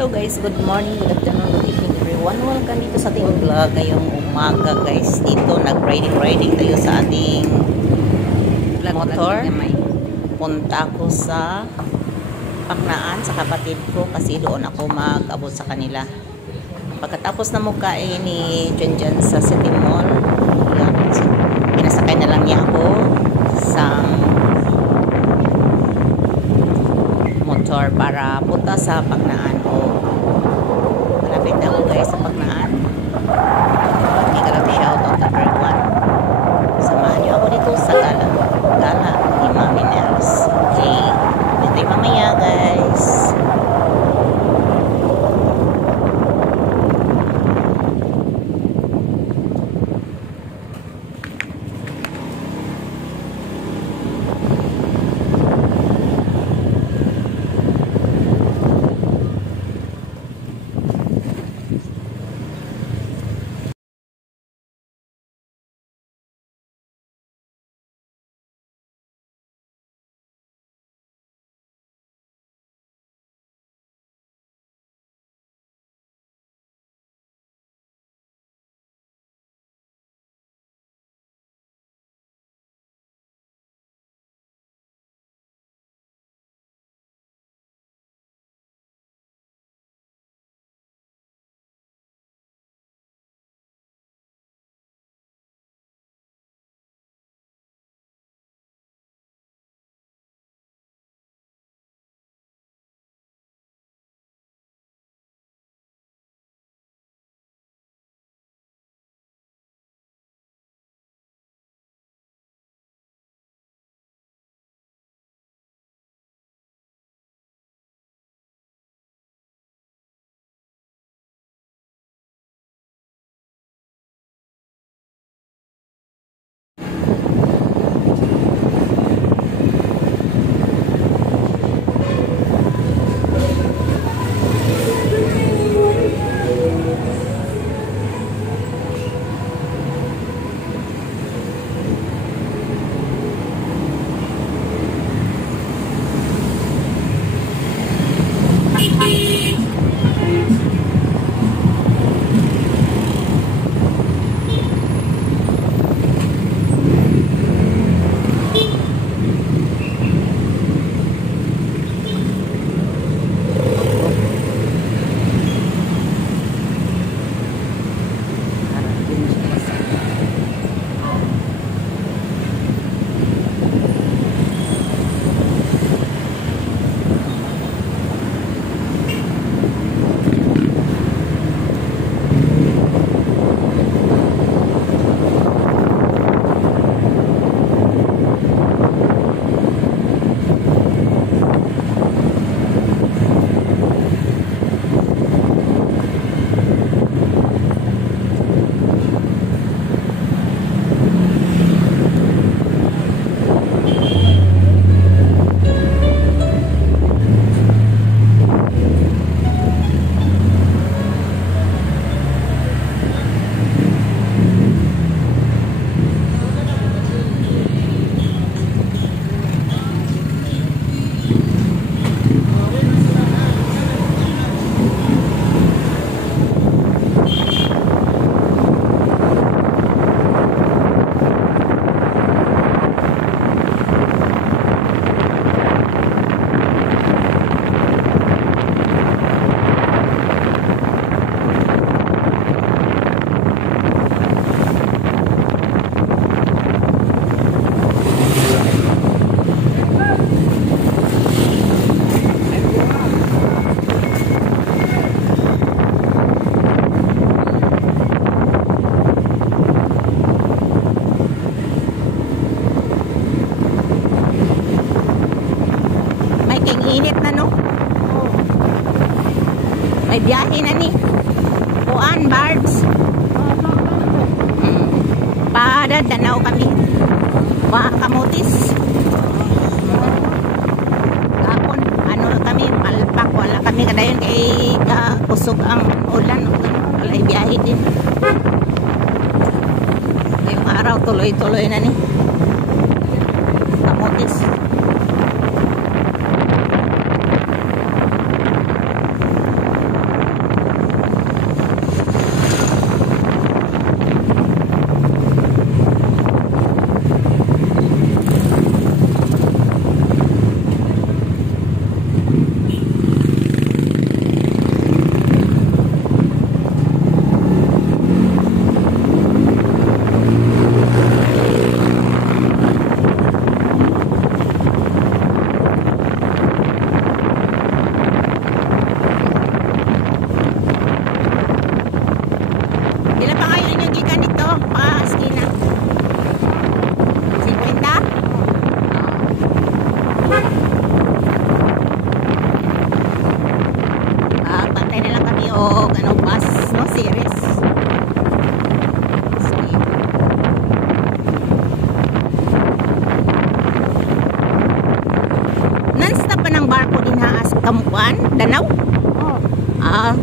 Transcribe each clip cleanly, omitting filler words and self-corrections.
Hello guys, good morning, good afternoon, good evening everyone. Welcome dito sa ating vlog ngayong umaga guys. Dito nag-riding tayo sa ating motor. Punta ako sa Paknaan sa kapatid ko kasi doon ako mag-abot sa kanila. Pagkatapos na mukain ni Janjan sa City Mall, pinasakay na lang niya ako sa motor para punta sa Paknaan. Malapit na ako guys sa Paknaan. May shoutout to everyone. Samahan niyo ako dito sa gala ni Mami Nels. Okay, dito mamaya guys. Init na no? May biyahe na ni Kuan, Barbs. Padadanaw kami Kamutis. Kapon ano kami Palpak, wala kami kadayon kay kusog ang ulan. Wala biyahe din ngayong araw. Tuloy-tuloy na ni Kamutis. o ano bus no series. Sige. Non-stop pa ng barko din ha as Kamukuan, Danau? Oh. Ah.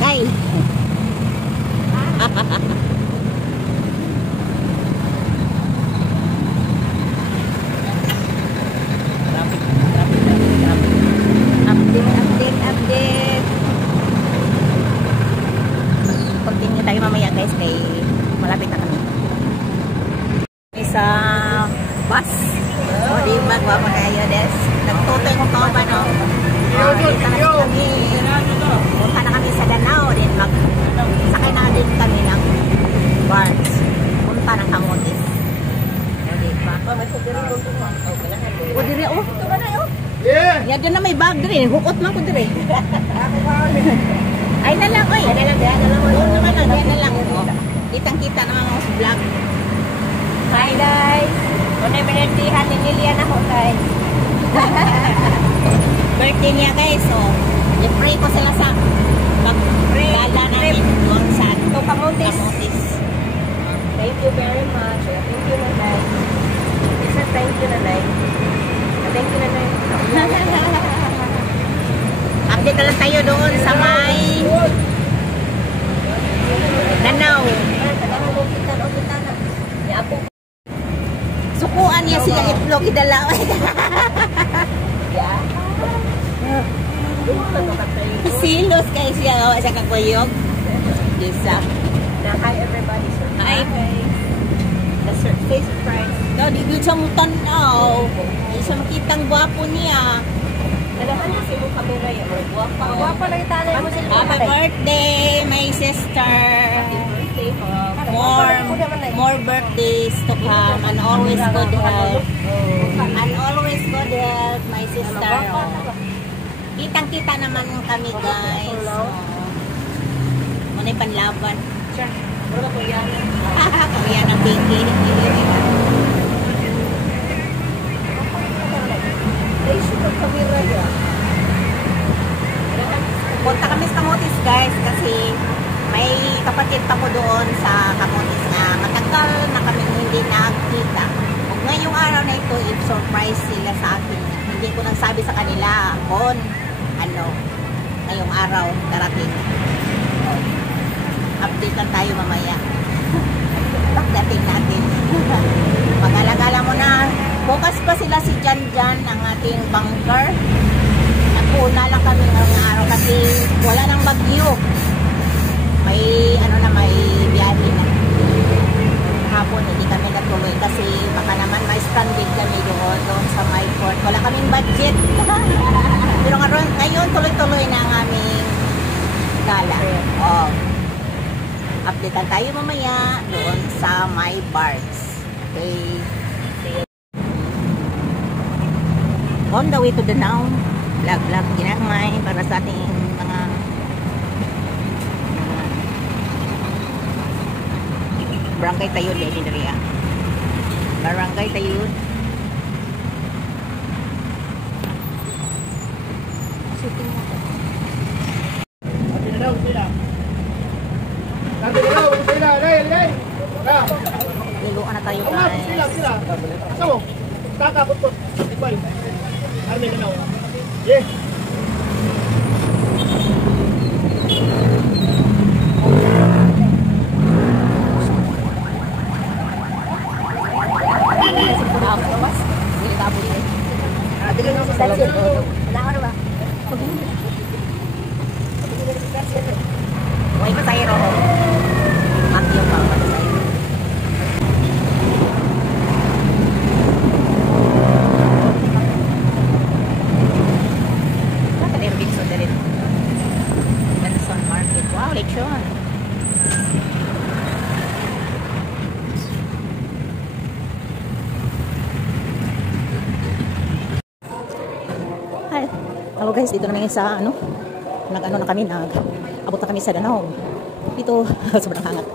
Kay. Update. Continue tayo mamaya guys kay malapit na kami. Sa bus. O di ba gwapo na kayo des. Nagtutoy kong kauban no. Punta na kami sa Danau din sakay na din kami ng bus. Punta ng Camotes. O di ba? O dire oh. Yeah. Ya doon na may bag dire. Hukot man ko dire. Ay na lang oy. Ay na lang naman lang. Yan na lang. Kitang-kita naman ako sa vlog. Hi guys. Unay binentihan ni Lilian ako guys. Birthday niya guys. So, i-pray ko sila sa pag-gala namin doon sa Camotes. Thank you very much. Thank you, Nanay. Isa, thank you, Nanay. Thank you, Nanay. Update na lang tayo doon sa may Danau. Sukuan niya siya itlog idalaw. Silos kayo siya gawa sa kakuyog. Isa. Hi everybody. Hi guys. That's her face surprise. No, di good sa mutan daw. Di siya makitang gwapo niya. Nalaman kasi mo camera yan. Guwapo lang italay mo sila. Happy birthday, my sister. More birthdays to come and always good health. And always good health, my sister. Kitang-kita naman kami guys. Muna'y panlaban. Kawiyan ng pinky. Punta kami sa Camotes guys kasi may kapatid pa ko doon sa Camotes na matagal na kami hindi nakita. Kung ngayong araw na ito, i-surprise sila sa akin. Hindi ko nagsabi sa kanila kung ano, ngayong araw darating. Update lang tayo mamaya. Pagdating natin. Mag-alagala mo na. Bukas pa sila si Jan ang ating bunker. Nagpuna lang kami ngayong araw kasi wala nang bagyo. May ano na, may biyahe na. Hapon hindi kami natuloy kasi baka naman may stranded kami doon sa my port. Wala kaming budget. Pero ngayon tuloy-tuloy na ang aming gala. Oh. Updatean tayo mamaya doon sa my bars. Okay. On the way to Danau. Vlog ginagmay para sa ating mga barangay tayo din diri. Barangay tayo. Ate na daw, sila. Ate na daw, sila. Lay. Liluan na tayo Sila. guys. Ito mo, kakapot po. Ibay. Ate na daw. Yeah. Tapos, hindi tapos eh. Bigyan mo si Sachi. Wala ko na ba? Huwag pa tayo roho. Mati yung mga tayo. Nakadero bitso na rin. Benson Market. Wow, lechon. Hi. Hello guys, dito naman sa nag-ano na kami, abot na kami sa Danau. Dito, sobrang hangat.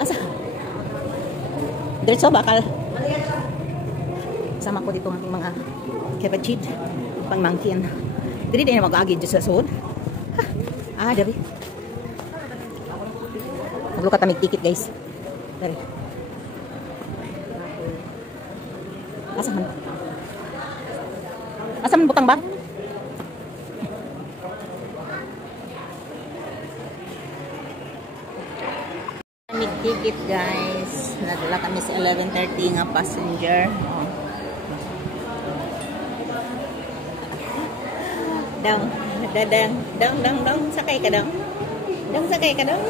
Asa? Diretso, bakal. Sama ko dito ang mga kebachid, pangmangkin. Dili din mag-agid sa suod. Dari. Maglukat kami ticket guys. Dari. Asahan. Asa man butang ba? May ticket guys. Nadala kami sa 11:30 nga passenger. Dang, sakay ka dang. Dang, sakay ka dang.